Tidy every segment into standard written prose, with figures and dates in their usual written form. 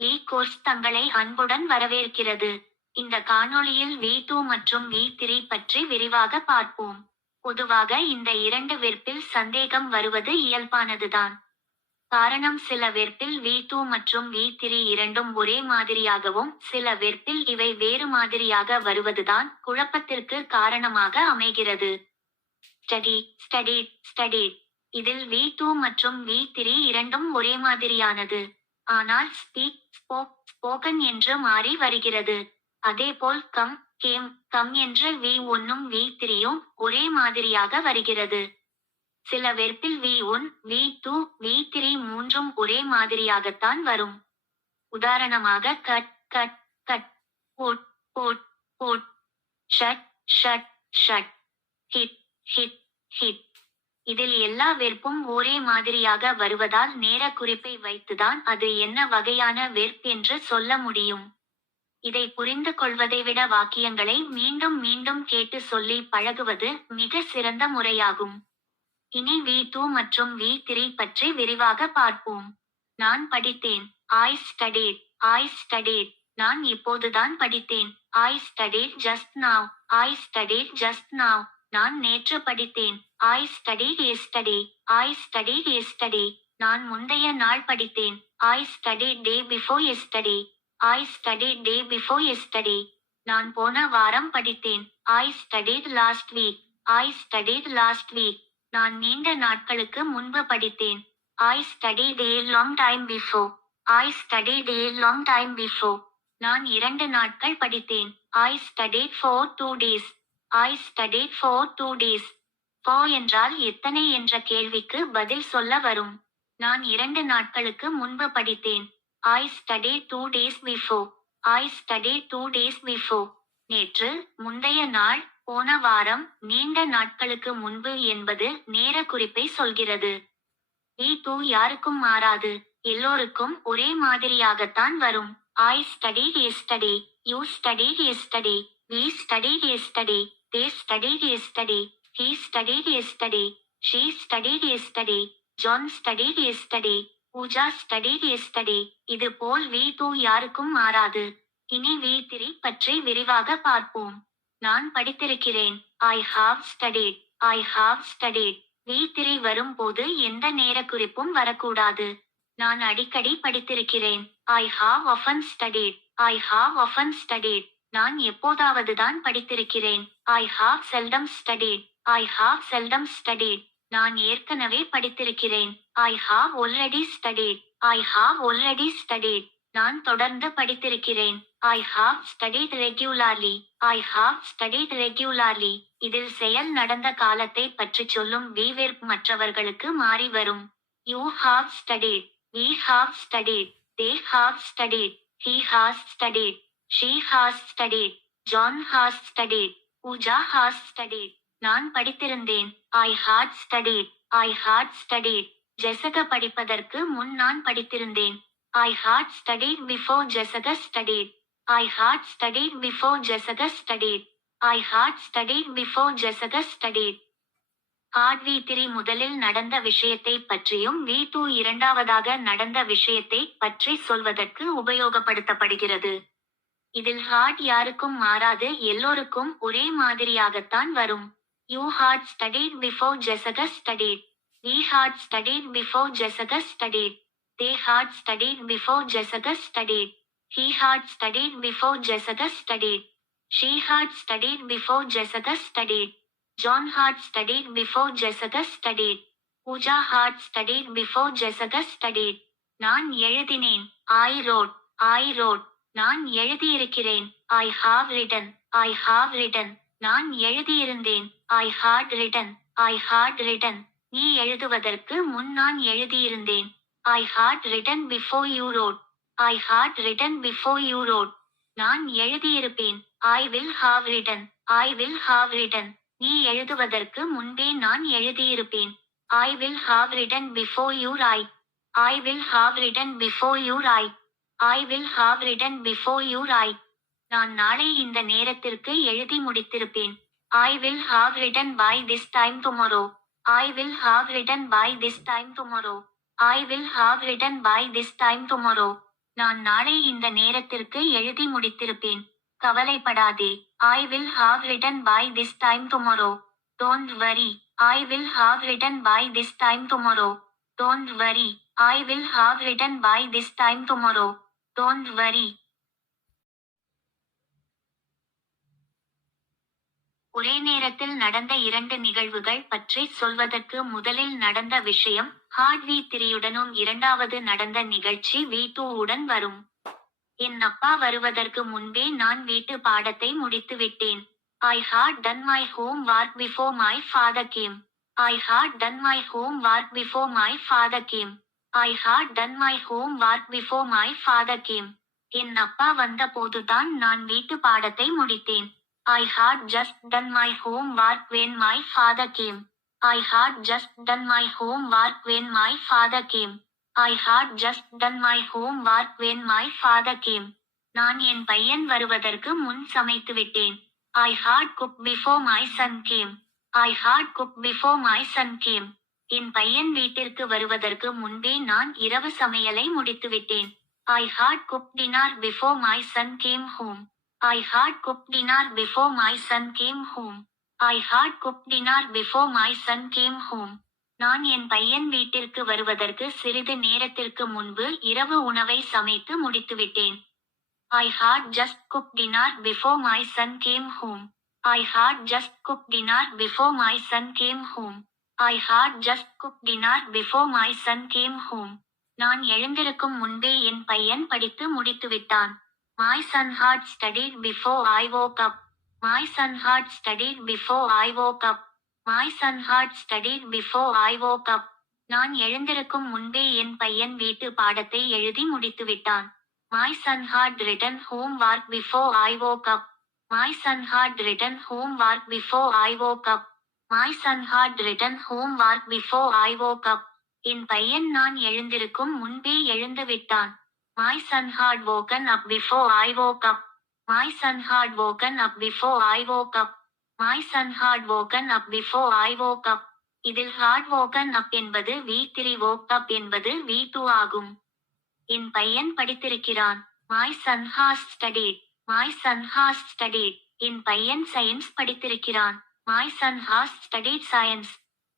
லீ course தங்களை அன்புடன் வரவேற்கிறது. இந்த காணொளியில் V2 மற்றும் V3 பற்றி விரிவாக பார்ப்போம். பொதுவாக இந்த இரண்டு வெர்ப்பில் சந்தேகம் வருவது இயல்பானதுதான். காரணம் சில வெர்ப்பில் V2 மற்றும் V3 இரண்டும் ஒரே மாதிரியாகவும் சில வெர்ப்பில் இவை வேறு மாதிரியாக வருவதுதான் குழப்பத்திற்கு காரணமாக அமைகிறது. ஸ்டடீட் இதில் V2 மற்றும் V3 இரண்டும் ஒரே மாதிரியானது. ஆனால் ஸ்போக்கன் என்று மாறி வருகிறது. அதேபோல் கம் என்று V1ம் V3யும் ஒரே மாதிரியாக வருகிறது. சில வெர்ப்பில் V1, V2, V3 மூன்றும் ஒரே மாதிரியாகத்தான் வரும். உதாரணமாக கட், போட், ஷட், ஹிட். இதில் எல்லா வெர்ப்பும் ஒரே மாதிரியாக வருவதால் நேர குறிப்பை வைத்துதான் அது என்ன வகையான வெர்ப் என்று சொல்ல முடியும். இதை புரிந்து கொள்வதை விட வாக்கியங்களை மீண்டும் மீண்டும் கேட்டு சொல்லி பழகுவது மிக சிறந்த முறையாகும். இனி V2 மற்றும் V3 பற்றி விரிவாக பார்ப்போம். நான் படித்தேன். I studied. நான் இப்போதுதான் படித்தேன். I studied just now. நான் நேற்று படித்தேன். I studied yesterday. நான் முந்தைய நாள் படித்தேன். I studied day before yesterday. நான் போன வாரம் படித்தேன். I studied last week. நான் நீண்ட நாட்களுக்கு முன்பு படித்தேன். I studied a long time before. நான் 2 நாட்கள் படித்தேன். I studied for 2 days. For என்றால் எத்தனை என்ற கேள்விக்கு பதில் சொல்ல வரும். நான் 2 நாட்களுக்கு முன்பு படித்தேன். I studied 2 days before. நேற்று, முந்தைய நாள், போன வாரம், நீண்ட நாட்களுக்கு முன்பு என்பது நேர குறிப்பை சொல்கிறது. V2 யாருக்கும் மாறாது. எல்லோருக்கும் ஒரே மாதிரியாகத்தான் வரும். I studied yesterday. You studied yesterday. We studied yesterday. They studied yesterday. He studied yesterday. She studied yesterday. John studied yesterday. Pooja studied yesterday. இது போல் V2 யாருக்கும் மாறாது. இனி V3 பற்றி விரிவாக பார்ப்போம். நான் படித்திருக்கிறேன். I have studied. V3 வரும்போது எந்த நேர குறிப்பும் வரக்கூடாது. நான் அடிக்கடி படித்திருக்கிறேன். I have often studied. நான் எப்போதாவது தான் படித்திருக்கிறேன். I have seldom studied. நான் ஏற்கனவே படித்திருக்கிறேன். I have already studied. நான் தொடர்ந்து படித்திருக்கிறேன். I have studied regularly. இதில் செயல் நடந்த காலத்தை பற்றி சொல்லும் V-verb மற்றவர்களுக்கு மாறி வரும். You have studied. We have studied. They have studied. He has studied. She has studied. John has studied. Pooja has studied. நான் படித்திருந்தேன். I had studied. ஜெசகா படிப்பதற்கு முன் நான் படித்திருந்தேன். I had studied before Jessica studied. I had studied before Jessica studied. Hard V3 முதலில் நடந்த விஷயத்தை பற்றியும் V2 இரண்டாவதாக நடந்த விஷயத்தை பற்றி சொல்வதற்கு உபயோகப்படுத்தப்படுகிறது. இதில் ஹார்ட் யாருக்கும் மாறாது, எல்லோருக்கும் ஒரே மாதிரியாகத்தான் வரும். You had studied before Jessica studied. We had studied before Jessica studied. They had studied before Jessica studied. He had studied before Jessica studied. She had studied before Jessica studied. John had studied before Jessica studied. Pooja had studied before Jessica studied. நான் எழுதினேன். I wrote. நான் எழுதியிருக்கிறேன். I have written. நான் எழுதியிருந்தேன். I had written. நீ எழுதுவதற்கு முன் நான் எழுதியிருந்தேன். I had written before you wrote. நான் எழுதியிருப்பேன். I will have written. நீ எழுதுவதற்கு முன்பே நான் எழுதியிருப்பேன். I will have written before you write. நான் நாளை இந்த நேரத்திற்கு எழுதி முடித்திருப்பேன். I will have written by this time tomorrow. I will have written by this time tomorrow. நான் நாளை இந்த நேரத்திற்கு எழுதி முடித்திருப்பேன். கவலைப்படாதே. I will have written by this time tomorrow. Don't worry. I will have written by this time tomorrow. Don't worry. I will have written by this time tomorrow. Don't worry. ஒரே நேரத்தில் நடந்த 2 நிகழ்வுகள் பற்றி சொல்வதற்கு முதலில் நடந்த விஷயம் ஹார்ட் V3யுடனும் இரண்டாவது நடந்த நிகழ்ச்சி V2 உடன் வரும். என் அப்பா வருவதற்கு முன்பே நான் வீட்டு பாடத்தை முடித்துவிட்டேன். I had done my homework before my father came. I had done my homework before my father came. I had done my homework before my father came. என் அப்பா வந்த போதுதான் நான் வீட்டு பாடத்தை முடித்தேன். I had just done my homework when my father came. I had just done my homework when my father came. I had just done my homework when my father came. நான் என் பையன் வருவதற்கு முன் சமைத்து விட்டேன். I had cooked before my son came. I had cooked before my son came. என் பையன் வீட்டிற்கு வருவதற்கு முன்பே நான் இரவு சமையலை முடித்துவிட்டேன். I had cooked dinner before my son came home. I had cooked dinner before my son came home. I had cooked dinner before my son came home. நான் என் பையன் வீட்டிற்கு வருவதற்கு சிறிது நேரத்திற்கு முன்பு இரவு உணவை சமைத்து முடித்துவிட்டேன். I had just cooked dinner before my son came home. I had just cooked dinner before my son came home. I had just cooked dinner before my son came home. நான் எழுந்திருக்கும் முன்பே என் பையன் படித்து முடித்துவிட்டான். My son had studied before I woke up. My son had studied before I woke up. My son had studied before I woke up. நான் எழுந்திருக்கும் முன்பே என் பையன் வீட்டு பாடத்தை எழுதி முடித்துவிட்டான். My son had written homework before I woke up. My son had written homework before I woke up. My son had written homework before I woke up. என் பையன் நான் எழுந்திருக்கும் முன்பே எழுந்து விட்டான். My son had woken up before I woke up. My son had woken up before I woke up. My son had woken up before I woke up. இதில் had woken up என்பது V3, woke up என்பது V2 ஆகும். என் பையன் படித்திருக்கிறான். My son has studied. My son has studied. என் பையன் science படித்திருக்கிறான். My son has studied science.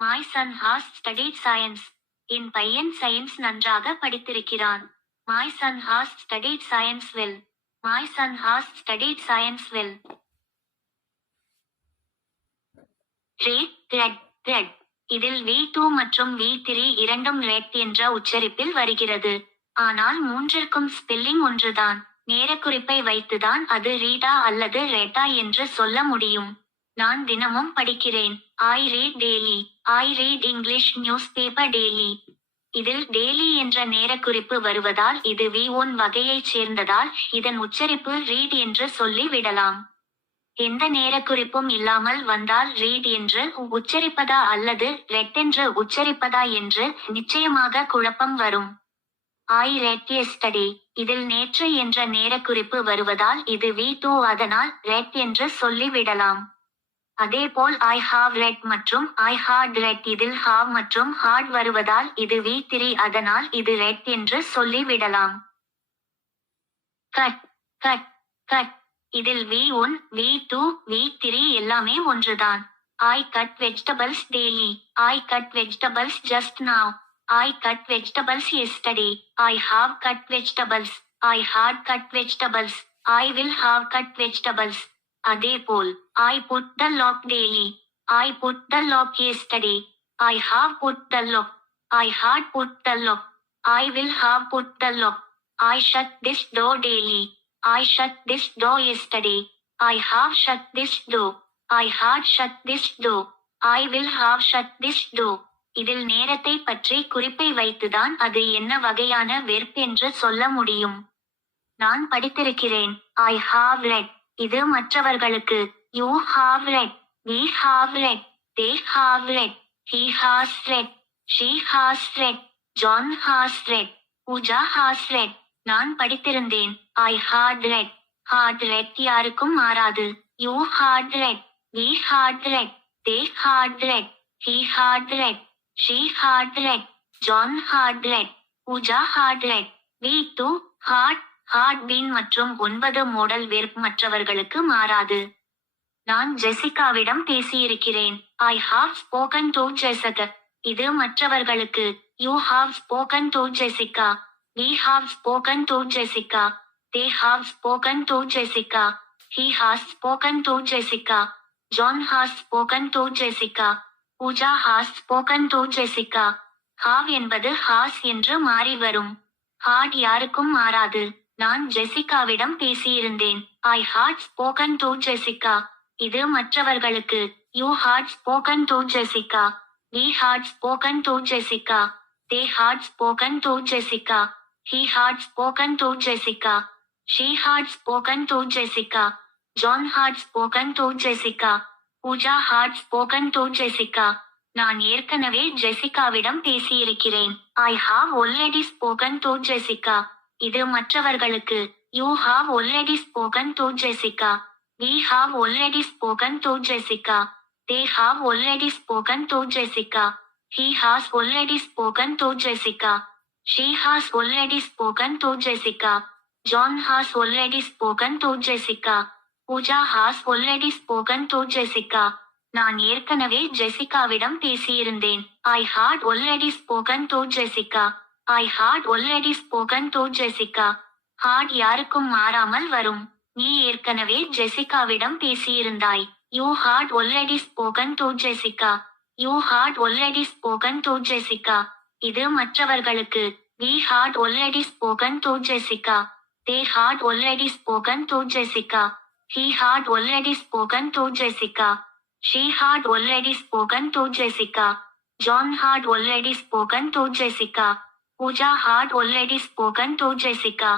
My son has studied science. என் பையன் science நன்றாக படித்திருக்கிறான். My son has studied science well. My son has studied science well. Read, read, read. இதில் V2 மற்றும் V3 இரண்டும் read என்ற உச்சரிப்பில் வருகிறது. ஆனால் மூன்றிற்கும் spelling ஒன்றுதான். நேரக்குறிப்பை வைத்துதான் அது ரீடா அல்லது ரெட்டா என்று சொல்ல முடியும். நான் தினமும் படிக்கிறேன். I read daily. I read English newspaper daily. இதில் டெய்லி என்ற நேரக்குறிப்பு வருவதால் இது V1 வகையைச் சேர்ந்ததால் இதன் உச்சரிப்பு ரீட் என்று சொல்லி விடலாம். எந்த நேரக்குறிப்பும் இல்லாமல் வந்தால் ரீட் என்று உச்சரிப்பதா அல்லது ரெட் என்று உச்சரிப்பதா என்று நிச்சயமாக குழப்பம் வரும். I read yesterday. இதில் நேற்று என்ற நேரக்குறிப்பு வருவதால் இது V2, அதனால் ரெட் என்று சொல்லி விடலாம். அதேபோல் I have read மற்றும் I had read இதில் have மற்றும் had வருவதால் இது V3, அதனால் இது read என்று சொல்லி விடலாம். cut, cut, cut. இதில் V1, V2, V3 எல்லாமே ஒன்றுதான். I cut vegetables daily. I cut vegetables just now. I cut vegetables yesterday. I have cut vegetables. I had cut vegetables. I will have cut vegetables. அதேபோல் I put the lock daily. I put the lock yesterday. I have put the lock. I had put the lock. I will have put the lock. I shut this door daily. I shut this door yesterday. I have shut this door. I had shut this door. I will have shut this door. இதில் நேரத்தை பற்றி குறிப்பை வைத்துதான் அது என்ன வகையான verb என்று சொல்ல முடியும். நான் படித்திருக்கிறேன். I have read. இது மற்றவர்களுக்கு. You have read. We have read. They have read. He has read. She has read. John has read. Pooja has read. நான் படித்திருந்தேன். I had read. Had read யாருக்கும் மாறாது. You had read. We had read. They had read. He had read. She had read. John had read. Pooja had read. We too hot hot been மற்றும் 9 modal verb மற்றவர்களுக்கு மாறாது. நான் ஜெசிகாவிடம் பேசியிருக்கிறேன். I have spoken to Jessica. இது மற்றவர்களுக்கு. You have spoken to Jessica. We have spoken to Jessica. They have spoken to Jessica. He has spoken to Jessica. John has spoken to Jessica. Pooja has spoken to Jessica. Have என்பது has என்று மாறி வரும். had யாருக்கும் மாறாது. நான் ஜெசிகாவிடம் பேசியிருந்தேன். I had spoken to Jessica. இது மற்றவர்களுக்கு. You had spoken to Jessica. We had spoken to Jessica. They had spoken to Jessica. He had spoken to Jessica. She had spoken to Jessica. John had spoken to Jessica. Pooja had spoken to Jessica. நான் ஏற்கனவே ஜெசிகாவிடம் பேசியிருக்கிறேன். I have already spoken to Jessica. இது மற்றவர்களுக்கு. You have already spoken to Jessica. We have already spoken to Jessica. They have already spoken to Jessica. He has already spoken to Jessica. She has already spoken to Jessica. John has already spoken to Jessica. Pooja has already spoken to Jessica. நான் ஏற்கனவே ஜெசிகாவிடம் பேசியிருந்தேன். I had already spoken to Jessica. I had already spoken to Jessica. had யாருக்கும் மாறாமல் வரும். நீ ஏற்கனவே ஜெசிகாவிடம் பேசியிருந்தாய். You had already spoken to Jessica. You had already spoken to Jessica. இது மற்றவர்களுக்கு. We had already spoken to Jessica. They had already spoken to Jessica. He had already spoken to Jessica. She had already spoken to Jessica. John had already spoken to Jessica. Pooja had already spoken to Jessica.